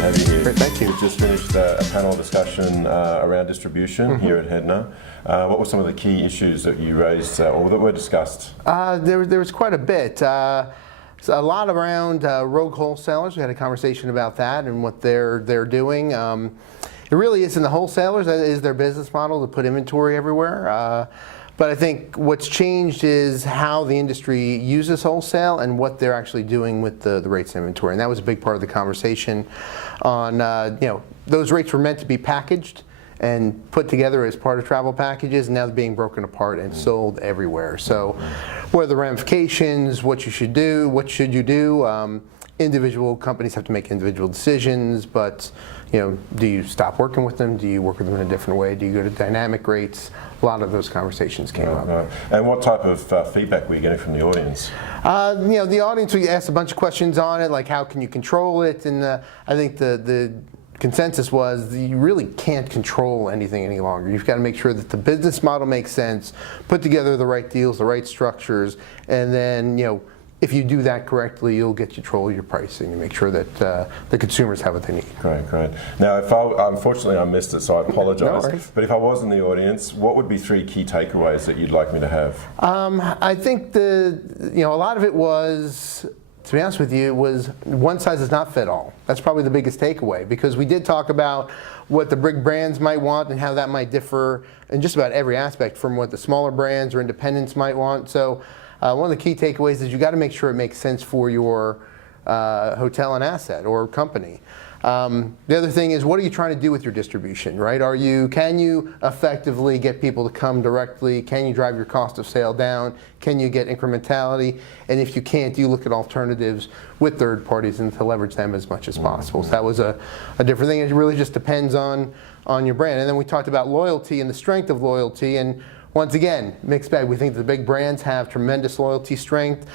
to have you here. Great, thank you. We've just finished a panel discussion around distribution here at HEDNA. What were some of the key issues that you raised or that were discussed? There was quite a bit. So a lot around rogue wholesalers. We had a conversation about that and what they're doing. It really isn't the wholesalers, that is their business model to put inventory everywhere. But I think what's changed is how the industry uses wholesale and what they're actually doing with the rates inventory. And that was a big part of the conversation on, those rates were meant to be packaged and put together as part of travel packages, and now they're being broken apart and sold everywhere. So what are the ramifications, what you should do, what should you do? Individual companies have to make individual decisions, but do you stop working with them? Do you work with them in a different way? Do you go to dynamic rates? A lot of those conversations came up. And what type of feedback were you getting from the audience? The audience, we asked a bunch of questions on it, like how can you control it? And I think the consensus was you really can't control anything any longer. You've got to make sure that the business model makes sense, put together the right deals, the right structures, and then if you do that correctly, you'll get control of your pricing and make sure that the consumers have what they need. Great. Now, unfortunately I missed it, so I apologise. No worries. But if I was in the audience, what would be 3 key takeaways that you'd like me to have? I think a lot of it was, to be honest with you, was one size does not fit all. That's probably the biggest takeaway, because we did talk about what the big brands might want and how that might differ in just about every aspect from what the smaller brands or independents might want. So one of the key takeaways is you got to make sure it makes sense for your hotel and asset or company. The other thing is, what are you trying to do with your distribution, right? Can you effectively get people to come directly? Can you drive your cost of sale down? Can you get incrementality? And if you can't, do you look at alternatives with third parties and to leverage them as much as possible? So that was a different thing. It really just depends on your brand. And then we talked about loyalty and the strength of loyalty. And once again, mixed bag. We think the big brands have tremendous loyalty strength.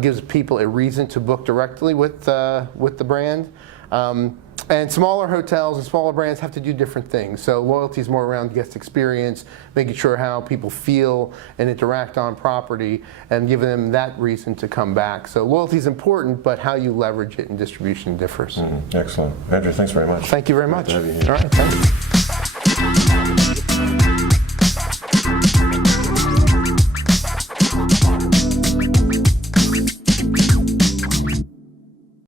Gives people a reason to book directly with the brand. And smaller hotels and smaller brands have to do different things. So loyalty is more around guest experience, making sure how people feel and interact on property, and giving them that reason to come back. So loyalty is important, but how you leverage it in distribution differs. Excellent. Andrew, thanks very much. Thank you very much. Great to have you here. All right, thanks.